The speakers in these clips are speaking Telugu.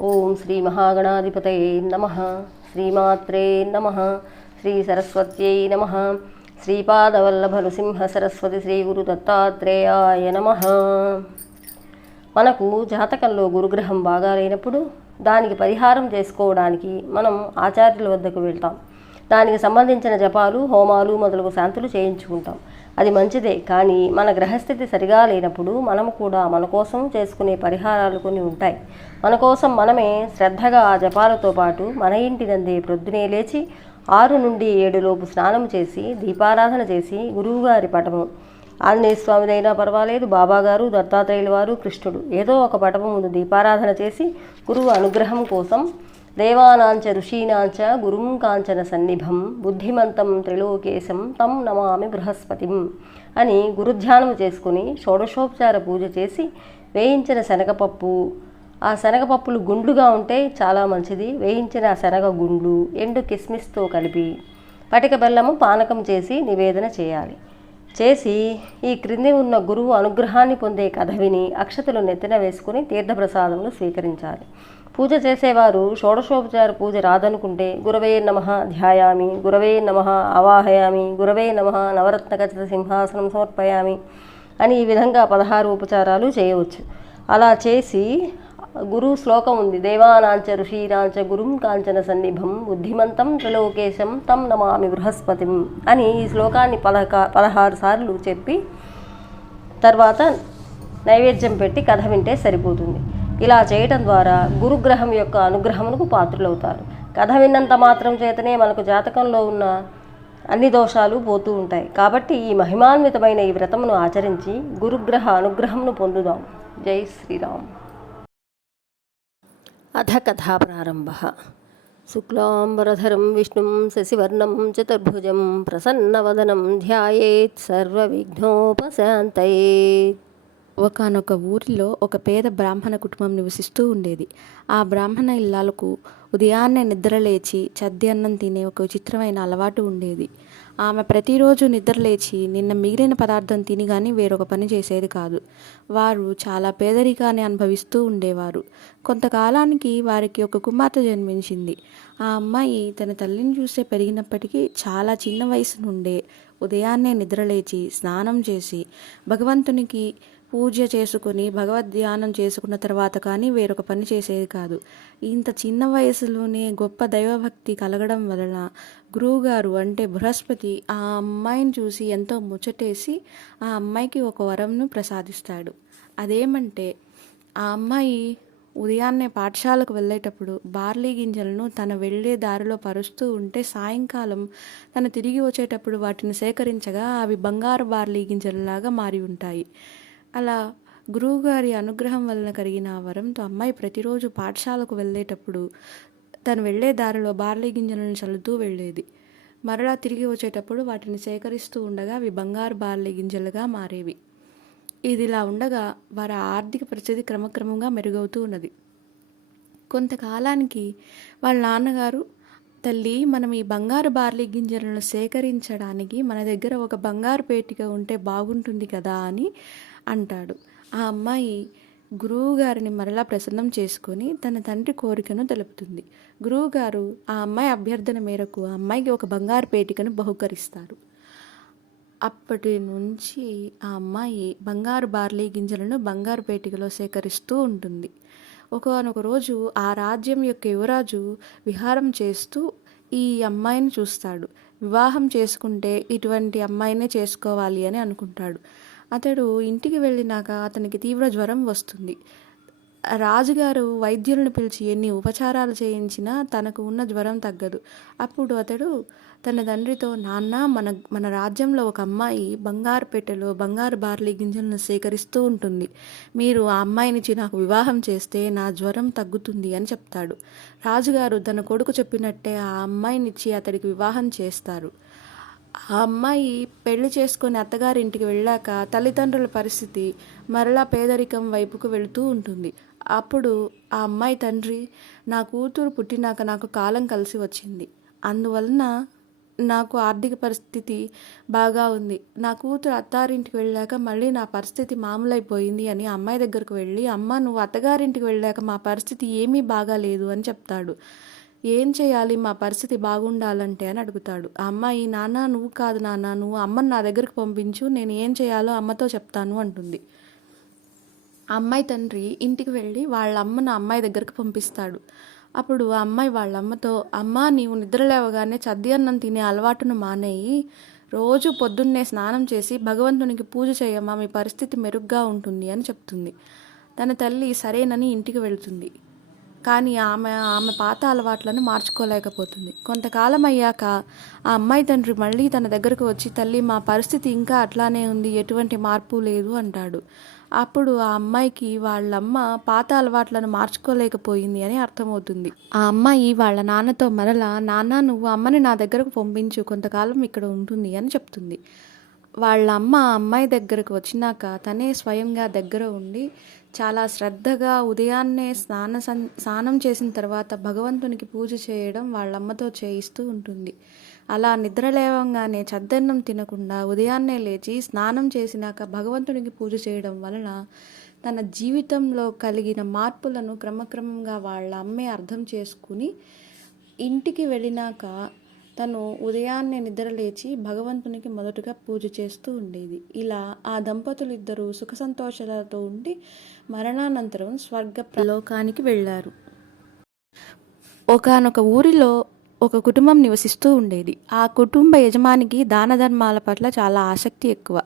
ఓం శ్రీ మహాగణాధిపతయే నమ. శ్రీమాత్రే నమ. శ్రీ సరస్వత్యై నమ. శ్రీపాదవల్లభ నృసింహ సరస్వతి శ్రీ గురు దత్తాత్రేయాయ నమ. మనకు జాతకంలో గురుగ్రహం బాగా లేనప్పుడు దానికి పరిహారం చేసుకోవడానికి మనం ఆచార్యుల వద్దకు వెళ్తాం. దానికి సంబంధించిన జపాలు హోమాలు మొదలగు శాంతులు చేయించుకుంటాం. అది మంచిదే. కానీ మన గ్రహస్థితి సరిగా లేనప్పుడు మనము కూడా మన కోసం చేసుకునే పరిహారాలు కొన్ని ఉంటాయి. మన కోసం మనమే శ్రద్ధగా ఆ జపాలతో పాటు మన ఇంటి నందే ప్రొద్దునే లేచి ఆరు నుండి ఏడులోపు స్నానం చేసి దీపారాధన చేసి గురువుగారి పటము. ఆంజనేయ స్వామిదైనా పర్వాలేదు బాబాగారు దత్తాత్రేయుల వారు కృష్ణుడు. ఏదో ఒక పటము ముందు దీపారాధన చేసి గురువు అనుగ్రహం కోసం దేవానాంచ ఋషీనాంచ గురుం కాంచన సన్నిభం బుద్ధిమంతం త్రిలోకేశం తం నమామి బృహస్పతిం అని గురుధ్యానం చేసుకుని షోడశోపచార పూజ చేసి వేయించిన శనగపప్పు. ఆ శనగపప్పులు గుండ్లుగా ఉంటే చాలా మంచిది. వేయించిన శనగ గుండ్లు ఎండు కిస్మిస్తో కలిపి పటిక బెల్లము పానకం చేసి నివేదన చేయాలి. చేసి ఈ క్రింది ఉన్న గురువు అనుగ్రహాన్ని పొందే కథ విని అక్షతలు నెత్తిన వేసుకుని తీర్థప్రసాదములు స్వీకరించాలి. పూజ చేసేవారు షోడశోపచార పూజ రాదనుకుంటే గురవే నమ ధ్యాయామి గురవే నమ అవాహయామి గురవే నమ నవరత్న సింహాసనం సమర్పయామి అని ఈ విధంగా పదహారు ఉపచారాలు చేయవచ్చు. అలా చేసి గురు శ్లోకం ఉంది. దేవానాంచ ఋషీనాంచ గురుం కాంచన సన్నిభం బుద్ధిమంతం త్రిలోకేశం తం నమామి బృహస్పతిం అని ఈ శ్లోకాన్ని పదహ పదహారు సార్లు చెప్పి తర్వాత నైవేద్యం పెట్టి కథ వింటే సరిపోతుంది. ఇలా చేయటం ద్వారా గురుగ్రహం యొక్క అనుగ్రహమునకు పాత్రులవుతారు. కథ విన్నంత మాత్రం చేతనే మనకు జాతకంలో ఉన్న అన్ని దోషాలు పోతూ ఉంటాయి. కాబట్టి ఈ మహిమాన్వితమైన ఈ వ్రతమును ఆచరించి గురుగ్రహ అనుగ్రహమును పొందుదాం. జై శ్రీరామ్. అథ కథా ప్రారంభ. శుక్లాంబరధరం విష్ణుం శశివర్ణం చతుర్భుజం ప్రసన్నవదనం ధ్యాయేత్ సర్వవిఘ్నోపశాంతయే ఒకనొక ఊరిలో ఒక పేద బ్రాహ్మణ కుటుంబం నివసిస్తూ ఉండేది. ఆ బ్రాహ్మణ ఇల్లాలకు ఉదయాన్నే నిద్రలేచి చద్ది అన్నం తినే ఒక విచిత్రమైన అలవాటు ఉండేది. ఆమె ప్రతిరోజు నిద్రలేచి నిన్న మిగిలిన పదార్థం తిని కానీ వేరొక పని చేసేది కాదు. వారు చాలా పేదరికాన్ని అనుభవిస్తూ ఉండేవారు. కొంతకాలానికి వారికి ఒక కుమార్తె జన్మించింది. ఆ అమ్మాయి తన తల్లిని చూసే పెరిగినప్పటికీ చాలా చిన్న వయసు నుండే ఉదయాన్నే నిద్రలేచి స్నానం చేసి భగవంతునికి పూజ చేసుకుని భగవద్ ధ్యానం చేసుకున్న తర్వాత కానీ వేరొక పని చేసేది కాదు. ఇంత చిన్న వయసులోనే గొప్ప దైవభక్తి కలగడం వలన గురువుగారు అంటే బృహస్పతి ఆ అమ్మాయిని చూసి ఎంతో ముచ్చటేసి ఆ అమ్మాయికి ఒక వరంను ప్రసాదిస్తాడు. అదేమంటే ఆ అమ్మాయి ఉదయాన్నే పాఠశాలకు వెళ్ళేటప్పుడు బార్లీ గింజలను తన వెళ్ళే దారిలో పరుస్తూ ఉంటే సాయంకాలం తను తిరిగి వచ్చేటప్పుడు వాటిని సేకరించగా అవి బంగారు బార్లీ గింజలలాగా మారి ఉంటాయి. అలా గురువుగారి అనుగ్రహం వలన కలిగిన ఆ వరంతో అమ్మాయి ప్రతిరోజు పాఠశాలకు వెళ్ళేటప్పుడు తను వెళ్ళే దారిలో బార్లీ గింజలను చల్లుతూ వెళ్ళేది. మరలా తిరిగి వచ్చేటప్పుడు వాటిని సేకరిస్తూ ఉండగా అవి బంగారు బార్లీ గింజలుగా మారేవి. ఇదిలా ఉండగా వారి ఆర్థిక పరిస్థితి క్రమక్రమంగా మెరుగవుతూ ఉన్నది. కొంతకాలానికి వాళ్ళ నాన్నగారు తల్లి మనం ఈ బంగారు బార్లీ గింజలను సేకరించడానికి మన దగ్గర ఒక బంగారు పేటిక ఉంటే బాగుంటుంది కదా అని అంటాడు. ఆ అమ్మాయి గురువుగారిని మరలా ప్రసన్నం చేసుకొని తన తండ్రి కోరికను తెలుపుతుంది. గురువుగారు ఆ అమ్మాయి అభ్యర్థన మేరకు ఆ అమ్మాయికి ఒక బంగారు పేటికను బహుకరిస్తారు. అప్పటి నుంచి ఆ అమ్మాయి బంగారు బార్లీ గింజలను బంగారు పేటికలో సేకరిస్తూ ఉంటుంది. ఒకనొక రోజు ఆ రాజ్యం యొక్క యువరాజు విహారం చేస్తూ ఈ అమ్మాయిని చూస్తాడు. వివాహం చేసుకుంటే ఇటువంటి అమ్మాయినే చేసుకోవాలి అని అనుకుంటాడు. అతడు ఇంటికి వెళ్ళినాక అతనికి తీవ్ర జ్వరం వస్తుంది. రాజుగారు వైద్యులను పిలిచి ఎన్ని ఉపచారాలు చేయించినా తనకు ఉన్న జ్వరం తగ్గదు. అప్పుడు అతడు తన తండ్రితో నాన్న మన మన రాజ్యంలో ఒక అమ్మాయి బంగారు పెట్టెలో బంగారు బార్లీ గింజలను సేకరిస్తూ ఉంటుంది. మీరు ఆ అమ్మాయినిచ్చి నాకు వివాహం చేస్తే నా జ్వరం తగ్గుతుంది అని చెప్తాడు. రాజుగారు తన కొడుకు చెప్పినట్టే ఆ అమ్మాయినిచ్చి అతడికి వివాహం చేస్తారు. ఆ అమ్మాయి పెళ్ళి చేసుకుని అత్తగారింటికి వెళ్ళాక తల్లిదండ్రుల పరిస్థితి మరలా పేదరికం వైపుకు వెళుతూ ఉంటుంది. అప్పుడు ఆ అమ్మాయి తండ్రి నా కూతురు పుట్టినాక నాకు కాలం కలిసి వచ్చింది. అందువలన నాకు ఆర్థిక పరిస్థితి బాగా ఉంది. నా కూతురు అత్తారింటికి వెళ్ళాక మళ్ళీ నా పరిస్థితి మామూలైపోయింది అని అమ్మాయి దగ్గరకు వెళ్ళి అమ్మ నువ్వు అత్తగారింటికి వెళ్ళాక మా పరిస్థితి ఏమీ బాగాలేదు అని చెప్తాడు. ఏం చేయాలి? మా పరిస్థితి బాగుండాలంటే అని అడుగుతాడు. ఆ అమ్మాయి నాన్న నువ్వు కాదు నాన్న నువ్వు అమ్మని నా దగ్గరకు పంపించు నేను ఏం చేయాలో అమ్మతో చెప్తాను అంటుంది. అమ్మాయి తండ్రి ఇంటికి వెళ్ళి వాళ్ళ అమ్మను అమ్మాయి దగ్గరకు పంపిస్తాడు. అప్పుడు ఆ అమ్మాయి వాళ్ళ అమ్మతో అమ్మ నీవు నిద్ర లేవగానే చద్ది అన్నం తినే అలవాటును మానేయి. రోజు పొద్దున్నే స్నానం చేసి భగవంతునికి పూజ చేయమ్మా మీ పరిస్థితి మెరుగ్గా ఉంటుంది అని చెప్తుంది. తన తల్లి సరేనని ఇంటికి వెళుతుంది. కానీ ఆమె ఆమె పాత అలవాట్లను మార్చుకోలేకపోతుంది. కొంతకాలం అయ్యాక ఆ అమ్మాయి తండ్రి మళ్ళీ తన దగ్గరకు వచ్చి తల్లి మా పరిస్థితి ఇంకా అట్లానే ఉంది ఎటువంటి మార్పు లేదు అంటాడు. అప్పుడు ఆ అమ్మాయికి వాళ్ళమ్మ పాత అలవాట్లను మార్చుకోలేకపోయింది అని అర్థమవుతుంది. ఆ అమ్మాయి వాళ్ళ నాన్నతో మరలా నాన్న నువ్వు అమ్మని నా దగ్గరకు పంపించు కొంతకాలం ఇక్కడ ఉంటుంది అని చెప్తుంది. వాళ్ళ అమ్మ అమ్మాయి దగ్గరకు వచ్చినాక తనే స్వయంగా దగ్గర ఉండి చాలా శ్రద్ధగా ఉదయాన్నే స్నాన సం- స్నానం చేసిన తర్వాత భగవంతునికి పూజ చేయడం వాళ్ళ అమ్మతో చేయిస్తూ ఉంటుంది. అలా నిద్ర లేవంగానే చద్దన్నం తినకుండా ఉదయాన్నే లేచి స్నానం చేసినాక భగవంతునికి పూజ చేయడం వలన తన జీవితంలో కలిగిన మార్పులను క్రమక్రమంగా వాళ్ళ అమ్మే అర్థం చేసుకుని ఇంటికి వెళ్ళినాక తను ఉదయాన్నే నిద్రలేచి భగవంతునికి మొదటగా పూజ చేస్తూ ఉండేది. ఇలా ఆ దంపతులు సుఖ సంతోషాలతో ఉండి మరణానంతరం స్వర్గ లోకానికి వెళ్ళారు. ఒకానొక ఊరిలో ఒక కుటుంబం నివసిస్తూ ఉండేది. ఆ కుటుంబ యజమానికి దాన ధర్మాల పట్ల చాలా ఆసక్తి ఎక్కువ.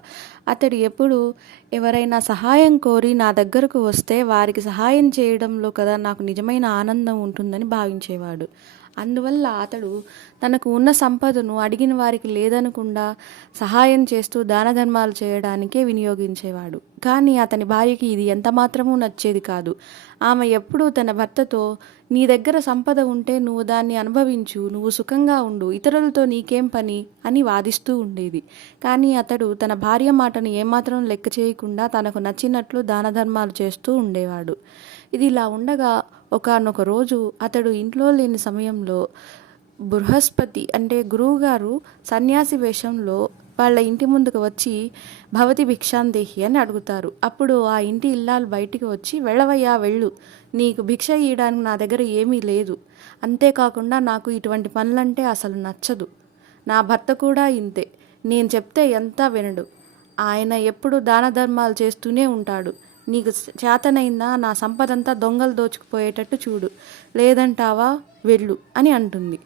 అతడు ఎప్పుడు ఎవరైనా సహాయం కోరి నా దగ్గరకు వస్తే వారికి సహాయం చేయడంలో కదా నాకు నిజమైన ఆనందం ఉంటుందని భావించేవాడు. అందువల్ల అతడు తనకు ఉన్న సంపదను అడిగిన వారికి లేదనకుండా సహాయం చేస్తూ దాన ధర్మాలు చేయడానికే వినియోగించేవాడు. కానీ అతని భార్యకి ఇది ఎంత మాత్రమూ నచ్చేది కాదు. ఆమె ఎప్పుడూ తన భర్తతో నీ దగ్గర సంపద ఉంటే నువ్వు దాన్ని అనుభవించు నువ్వు సుఖంగా ఉండు ఇతరులతో నీకేం పని? అని వాదిస్తూ ఉండేది. కానీ అతడు తన భార్య మాటను ఏమాత్రం లెక్క చేయకుండా తనకు నచ్చినట్లు దాన ధర్మాలు చేస్తూ ఉండేవాడు. ఇది ఇలా ఉండగా ఒకనొక రోజు అతడు ఇంట్లో లేని సమయంలో బృహస్పతి అంటే గురువుగారు సన్యాసి వేషంలో వాళ్ళ ఇంటి ముందుకు వచ్చి భవతి భిక్షాందేహి అని అడుగుతారు. అప్పుడు ఆ ఇంటి ఇల్లాలు బయటికి వచ్చి వెళ్ళవయ్యా వెళ్ళు. నీకు భిక్ష ఇయ్యడానికి నా దగ్గర ఏమీ లేదు. అంతేకాకుండా నాకు ఇటువంటి పనులంటే అసలు నచ్చదు. నా భర్త కూడా ఇంతే. నేను చెప్తే ఎంత వినడు. ఆయన ఎప్పుడు దాన ధర్మాలు చేస్తూనే ఉంటాడు. నీకు చేతనైందా? నా సంపదంతా దొంగలు దోచుకుపోయేటట్టు చూడు. లేదంటావా? వెళ్ళు అని అంటుంది.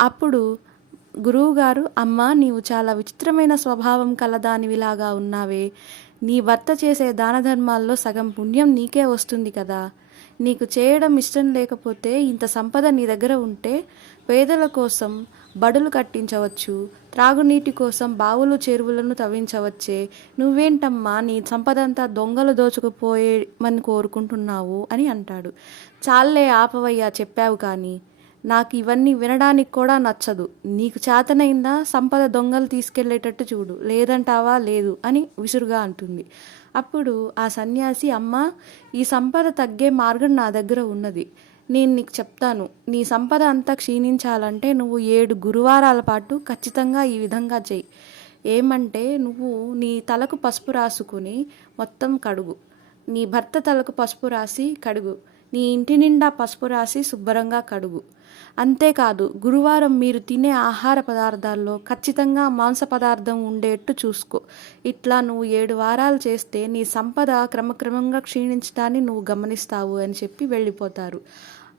అప్పుడు గురువుగారు అమ్మ నీవు చాలా విచిత్రమైన స్వభావం కలదానివిలాగా ఉన్నావే. నీ భర్త చేసే దాన ధర్మాల్లో సగం పుణ్యం నీకే వస్తుంది కదా. నీకు చేయడం ఇష్టం లేకపోతే ఇంత సంపద నీ దగ్గర ఉంటే పేదల కోసం బడులు కట్టించవచ్చు త్రాగునీటి కోసం బావులు చెరువులను తవ్వించవచ్చే. నువ్వేంటమ్మా నీ సంపదంతా దొంగలు దోచుకుపోయేమని కోరుకుంటున్నావు అని అంటాడు. చాలే ఆపవయ్యా చెప్పావు కానీ. నాకు ఇవన్నీ వినడానికి కూడా నచ్చదు. నీకు చేతనైందా? సంపద దొంగలు తీసుకెళ్ళేటట్టు చూడు. లేదంటావా? లేదు అని విసురుగా అంటుంది. అప్పుడు ఆ సన్యాసి అమ్మ ఈ సంపద తగ్గే మార్గం నా దగ్గర ఉన్నది. నేను నీకు చెప్తాను. నీ సంపద అంతా క్షీణించాలంటే నువ్వు ఏడు గురువారాల పాటు ఖచ్చితంగా ఈ విధంగా చెయ్యి ఏమంటే నువ్వు నీ తలకు పసుపు రాసుకుని మొత్తం కడుగు. నీ భర్త తలకు పసుపు రాసి కడుగు. నీ ఇంటి నిండా పసుపు రాసి శుభ్రంగా కడుగు. అంతేకాదు గురువారం మీరు తినే ఆహార పదార్థాల్లో ఖచ్చితంగా మాంస పదార్థం ఉండేట్టు చూసుకో. ఇట్లా నువ్వు ఏడు వారాలు చేస్తే నీ సంపద క్రమక్రమంగా క్షీణించడాన్ని నువ్వు గమనిస్తావు అని చెప్పి వెళ్ళిపోతారు.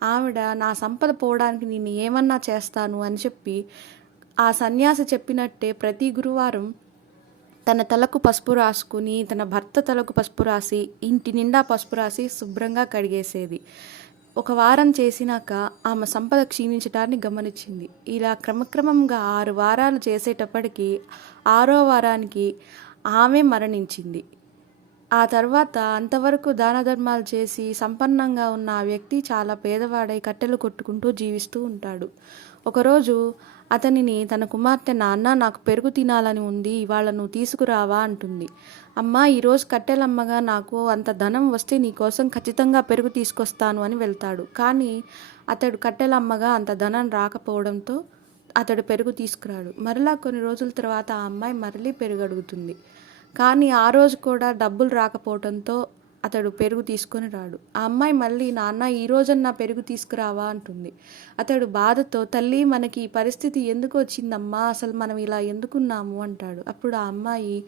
ఆవిడ నా సంపద పోవడానికి నేను ఏమన్నా చేస్తాను అని చెప్పి ఆ సన్యాసి చెప్పినట్టే ప్రతి గురువారం తన తలకు పసుపు రాసుకుని తన భర్త తలకు పసుపు రాసి ఇంటి నిండా పసుపు రాసి శుభ్రంగా కడిగేసేది. ఒక వారం చేసినాక ఆమె సంపద క్షీణించడాన్ని గమనించింది. ఇలా క్రమక్రమంగా ఆరు వారాలు చేసేటప్పటికి ఆరో వారానికి ఆమె మరణించింది. ఆ తర్వాత అంతవరకు దాన ధర్మాలు చేసి సంపన్నంగా ఉన్న ఆ వ్యక్తి చాలా పేదవాడై కట్టెలు కొట్టుకుంటూ జీవిస్తూ ఉంటాడు. ఒకరోజు అతనిని తన కుమార్తె నాన్న నాకు పెరుగు తినాలని ఉంది ఇవాళ నువ్వు తీసుకురావా అంటుంది. అమ్మ ఈరోజు కట్టెలమ్మగా నాకు అంత ధనం వస్తే నీకోసం ఖచ్చితంగా పెరుగు తీసుకొస్తాను అని వెళ్తాడు. కానీ అతడు కట్టెలమ్మగా అంత ధనం రాకపోవడంతో అతడు పెరుగు తీసుకురాడు. మరలా కొన్ని రోజుల తర్వాత ఆ అమ్మాయి మరలీ పెరుగు అడుగుతుంది కానీ ఆ రోజు కూడా డబ్బులు రాకపోవడంతో అతడు పెరుగు తీసుకొని రాడు. ఆ అమ్మాయి మళ్ళీ నాన్న ఈ రోజన్నా పెరుగు తీసుకురావా? అంటుంది. అతడు బాధతో తల్లి మనకి ఈ పరిస్థితి ఎందుకు వచ్చిందమ్మా? అసలు మనం ఇలా ఎందుకున్నాము? అంటాడు. అప్పుడు ఆ అమ్మాయి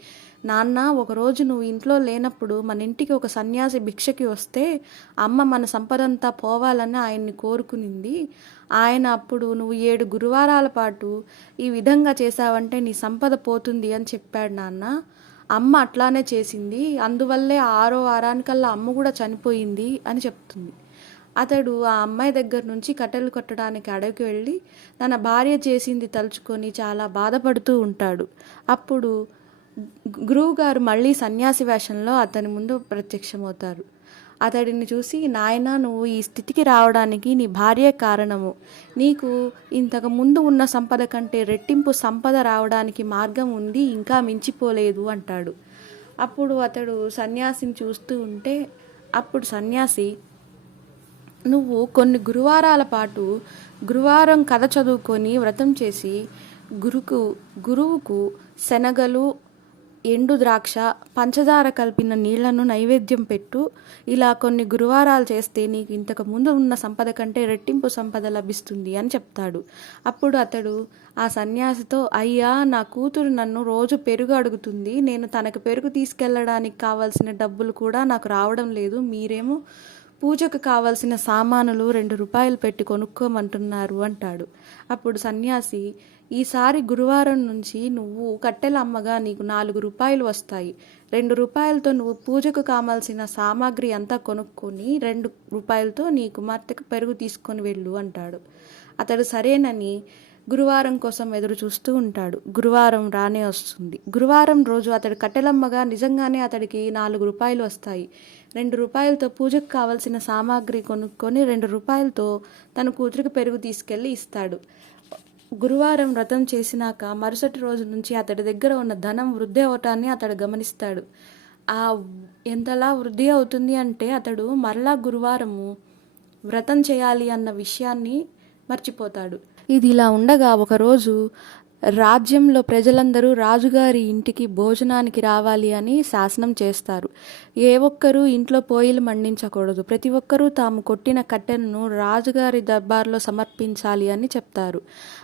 నాన్న ఒకరోజు నువ్వు ఇంట్లో లేనప్పుడు మన ఇంటికి ఒక సన్యాసి భిక్షకి వస్తే అమ్మ మన సంపదంతా పోవాలని ఆయన్ని కోరుకునింది. ఆయన అప్పుడు నువ్వు ఏడు గురువారాల పాటు ఈ విధంగా చేశావంటే నీ సంపద పోతుంది అని చెప్పాడు నాన్న. అమ్మ అట్లానే చేసింది. అందువల్లే ఆరో వారానికల్లా అమ్మ కూడా చనిపోయింది అని చెప్తుంది. అతడు ఆ అమ్మాయి దగ్గర నుంచి కట్టెలు కొట్టడానికి అడవికి వెళ్ళి తన భార్య చేసింది తలుచుకొని చాలా బాధపడుతూ ఉంటాడు. అప్పుడు గురువు గారు మళ్ళీ సన్యాసి వేషంలో అతని ముందు ప్రత్యక్షమవుతారు. అతడిని చూసి నాయన నువ్వు ఈ స్థితికి రావడానికి నీ భార్య కారణము. నీకు ఇంతకు ముందు ఉన్న సంపద కంటే రెట్టింపు సంపద రావడానికి మార్గం ఉంది ఇంకా మించిపోలేదు అంటాడు. అప్పుడు అతడు సన్యాసిని చూస్తూ ఉంటే అప్పుడు సన్యాసి నువ్వు కొన్ని గురువారాల పాటు గురువారం కథ చదువుకొని వ్రతం చేసి గురుకు గురువుకు శనగలు ఎండు ద్రాక్ష పంచదార కలిపిన నీళ్ళను నైవేద్యం పెట్టు. ఇలా కొన్ని గురువారాలు చేస్తే నీకు ఇంతకు ముందు ఉన్న సంపద కంటే రెట్టింపు సంపద లభిస్తుంది అని చెప్తాడు. అప్పుడు అతడు ఆ సన్యాసితో అయ్యా నా కూతురు నన్ను రోజు పెరుగు అడుగుతుంది. నేను తనకు పెరుగు తీసుకెళ్ళడానికి కావాల్సిన డబ్బులు కూడా నాకు రావడం లేదు. మీరేమో పూజకు కావలసిన సామానులు రెండు రూపాయలు పెట్టి కొనుక్కోమంటున్నారు అంటాడు. అప్పుడు సన్యాసి ఈసారి గురువారం నుంచి నువ్వు కట్టెల అమ్మగా నీకు నాలుగు రూపాయలు వస్తాయి. రెండు రూపాయలతో నువ్వు పూజకు కావాల్సిన సామాగ్రి అంతా కొనుక్కొని రెండు రూపాయలతో నీ కుమార్తెకు పెరుగు తీసుకొని వెళ్ళు అంటాడు. అతడు సరేనని గురువారం కోసం ఎదురు చూస్తూ ఉంటాడు. గురువారం రానే వస్తుంది. గురువారం రోజు అతడు కట్టెలమ్మగా నిజంగానే అతడికి నాలుగు రూపాయలు వస్తాయి. రెండు రూపాయలతో పూజకు కావలసిన సామాగ్రి కొనుక్కొని రెండు రూపాయలతో తన కూతురికి పెరుగు తీసుకెళ్ళి ఇస్తాడు. గురువారం వ్రతం చేసినాక మరుసటి రోజు నుంచి అతడి దగ్గర ఉన్న ధనం వృద్ధి అవటాన్ని అతడు గమనిస్తాడు. ఆ ఎంతలా వృద్ధి అవుతుంది అంటే అతడు మరలా గురువారము వ్రతం చేయాలి అన్న విషయాన్ని మర్చిపోతాడు. ఇది ఇలా ఉండగా ఒకరోజు రాజ్యంలో ప్రజలందరూ రాజుగారి ఇంటికి భోజనానికి రావాలి అని శాసనం చేస్తారు. ఏ ఒక్కరూ ఇంట్లో పోయిలు మండించకూడదు. ప్రతి ఒక్కరూ తాము కొట్టిన కట్టెలను రాజుగారి దర్బార్లో సమర్పించాలి అని చెప్తారు.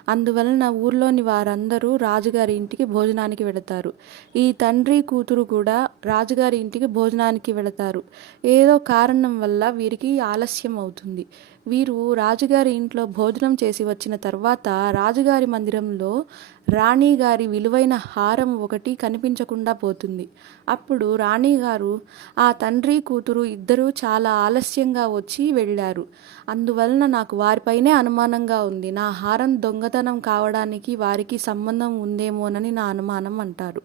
అందువలన ఊర్లోని వారందరూ రాజుగారి ఇంటికి భోజనానికి వెళతారు. ఈ తండ్రి కూతురు కూడా రాజుగారి ఇంటికి భోజనానికి వెళతారు. ఏదో కారణం వల్ల వీరికి ఆలస్యం అవుతుంది. వీరు రాజుగారి ఇంట్లో భోజనం చేసి వచ్చిన తర్వాత రాజుగారి మందిరంలో రాణిగారి విలువైన హారం ఒకటి కనిపించకుండా పోతుంది. అప్పుడు రాణిగారు ఆ తండ్రి కూతురు ఇద్దరూ చాలా ఆలస్యంగా వచ్చి వెళ్ళారు. అందువలన నాకు వారిపైనే అనుమానంగా ఉంది. నా హారం దొంగతనం కావడానికి వారికి సంబంధం ఉందేమోనని నా అనుమానం అంటారు.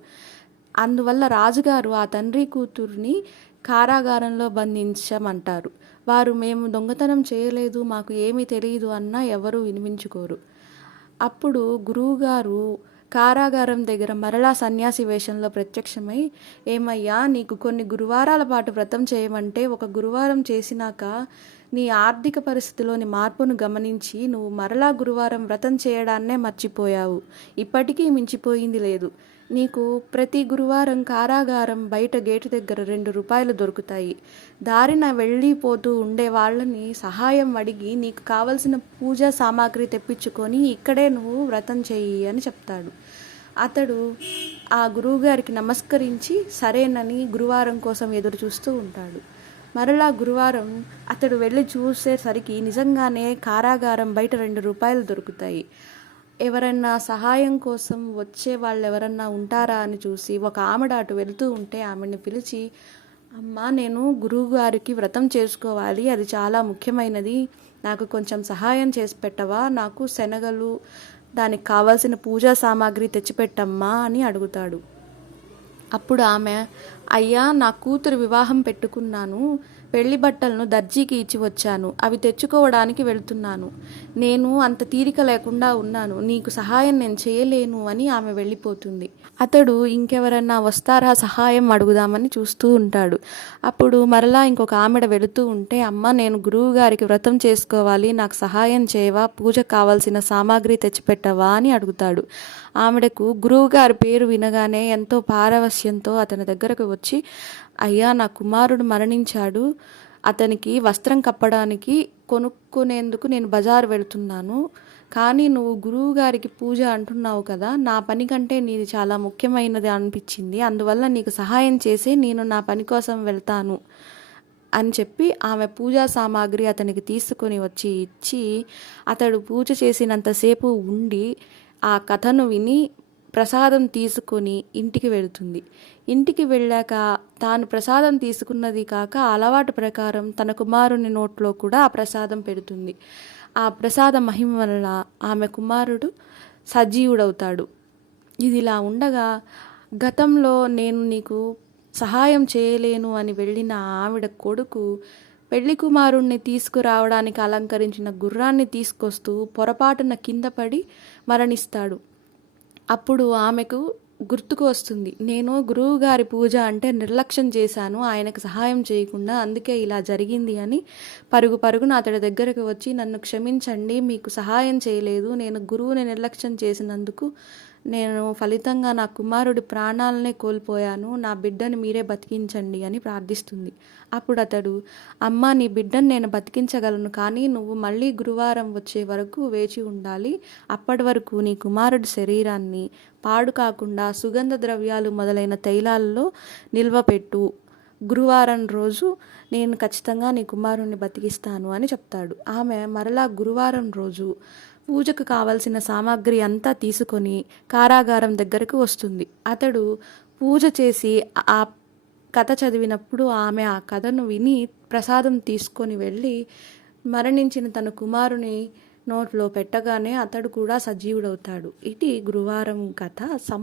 అందువల్ల రాజుగారు ఆ తండ్రి కూతుర్ని కారాగారంలో బంధించమంటారు. వారు మేము దొంగతనం చేయలేదు మాకు ఏమీ తెలియదు అన్నా ఎవరూ వినిపించుకోరు. అప్పుడు గురువుగారు కారాగారం దగ్గర మరలా సన్యాసి వేషంలో ప్రత్యక్షమై ఏమయ్యా నీకు కొన్ని గురువారాల పాటు వ్రతం చేయమంటే ఒక గురువారం చేసినాక నీ ఆర్థిక పరిస్థితిలోని మార్పును గమనించి నువ్వు మరలా గురువారం వ్రతం చేయడాన్నే మర్చిపోయావు. ఇప్పటికీ మించిపోయింది లేదు. నీకు ప్రతి గురువారం కారాగారం బయట గేటు దగ్గర రెండు రూపాయలు దొరుకుతాయి. దారిన వెళ్ళిపోతూ ఉండే వాళ్ళని సహాయం అడిగి నీకు కావలసిన పూజా సామాగ్రి తెప్పించుకొని ఇక్కడే నువ్వు వ్రతం చెయ్యి అని చెప్తాడు. అతడు ఆ గురువుగారికి నమస్కరించి సరేనని గురువారం కోసం ఎదురు చూస్తూ ఉంటాడు. మరలా గురువారం అతడు వెళ్ళి చూసేసరికి నిజంగానే కారాగారం బయట రెండు రూపాయలు దొరుకుతాయి. ఎవరన్నా సహాయం కోసం వచ్చే వాళ్ళు ఎవరన్నా ఉంటారా అని చూసి ఒక ఆమెడ అటు వెళ్తూ ఉంటే ఆమెని పిలిచి అమ్మా నేను గురువు గారికి వ్రతం చేసుకోవాలి. అది చాలా ముఖ్యమైనది. నాకు కొంచెం సహాయం చేసి పెట్టవా? నాకు శనగలు దానికి కావాల్సిన పూజా సామాగ్రి తెచ్చిపెట్టమ్మా అని అడుగుతాడు. అప్పుడు ఆమె అయ్యా నా కూతురు వివాహం పెట్టుకున్నాను. పెళ్ళి బట్టలను దర్జీకి ఇచ్చి వచ్చాను. అవి తెచ్చుకోవడానికి వెళ్తున్నాను. నేను అంత తీరిక లేకుండా ఉన్నాను. నీకు సహాయం నేను చేయలేను అని ఆమె వెళ్ళిపోతుంది. అతడు ఇంకెవరన్నా వస్తారా సహాయం అడుగుదామని చూస్తూ ఉంటాడు. అప్పుడు మరలా ఇంకొక ఆమెడ వెళుతూ ఉంటే అమ్మ నేను గురువు గారికి వ్రతం చేసుకోవాలి. నాకు సహాయం చేయవా? పూజకు కావాల్సిన సామాగ్రి తెచ్చిపెట్టవా? అని అడుగుతాడు. ఆమెడకు గురువుగారి పేరు వినగానే ఎంతో పారవశ్యంతో అతని దగ్గరకు వచ్చి అయ్యా నా కుమారుడు మరణించాడు. అతనికి వస్త్రం కప్పడానికి కొనుక్కునేందుకు నేను బజారు వెళ్తున్నాను. కానీ నువ్వు గురువు గారికి పూజ అంటున్నావు కదా నా పని కంటే నీది చాలా ముఖ్యమైనది అనిపించింది. అందువల్ల నీకు సహాయం చేసి నేను నా పని కోసం వెళ్తాను అని చెప్పి ఆమె పూజా సామాగ్రి అతనికి తీసుకొని వచ్చి ఇచ్చి అతడు పూజ చేసినంతసేపు ఉండి ఆ కథను విని ప్రసాదం తీసుకొని ఇంటికి వెళుతుంది. ఇంటికి వెళ్ళాక తాను ప్రసాదం తీసుకున్నది కాక అలవాటు ప్రకారం తన కుమారుని నోట్లో కూడా ఆ ప్రసాదం పెడుతుంది. ఆ ప్రసాద మహిమ వలన ఆమె కుమారుడు సజీవుడవుతాడు. ఇదిలా ఉండగా గతంలో నేను నీకు సహాయం చేయలేను అని వెళ్ళిన ఆవిడ కొడుకు పెళ్ళి కుమారుణ్ణి తీసుకురావడానికి అలంకరించిన గుర్రాన్ని తీసుకొస్తూ పొరపాటున కింద పడి మరణిస్తాడు. అప్పుడు ఆమెకు గుర్తుకు వస్తుంది. నేను గురువు గారి పూజ అంటే నిర్లక్ష్యం చేశాను. ఆయనకు సహాయం చేయకుండా అందుకే ఇలా జరిగింది అని పరుగు పరుగున అతడి దగ్గరకు వచ్చి నన్ను క్షమించండి మీకు సహాయం చేయలేదు. నేను గురువుని నిర్లక్ష్యం చేసినందుకు నేను ఫలితంగా నా కుమారుడి ప్రాణాలనే కోల్పోయాను నా బిడ్డని మీరే బతికించండి అని ప్రార్థిస్తుంది. అప్పుడు అతడు అమ్మ నీ బిడ్డను నేను బతికించగలను కానీ నువ్వు మళ్ళీ గురువారం వచ్చే వరకు వేచి ఉండాలి. అప్పటి వరకు నీ కుమారుడి శరీరాన్ని పాడు కాకుండా సుగంధ ద్రవ్యాలు మొదలైన తైలాలలో నిల్వపెట్టు. గురువారం రోజు నేను ఖచ్చితంగా నీ కుమారుణ్ణి బతికిస్తాను అని చెప్తాడు. ఆమె మరలా గురువారం రోజు పూజకు కావలసిన సామాగ్రి అంతా తీసుకొని కారాగారం దగ్గరకు వస్తుంది. అతడు పూజ చేసి ఆ కథ చదివినప్పుడు ఆమె ఆ కథను విని ప్రసాదం తీసుకొని వెళ్ళి మరణించిన తన కుమారుని నోట్లో పెట్టగానే అతడు కూడా సజీవుడవుతాడు. ఇది గురువారం కథ సం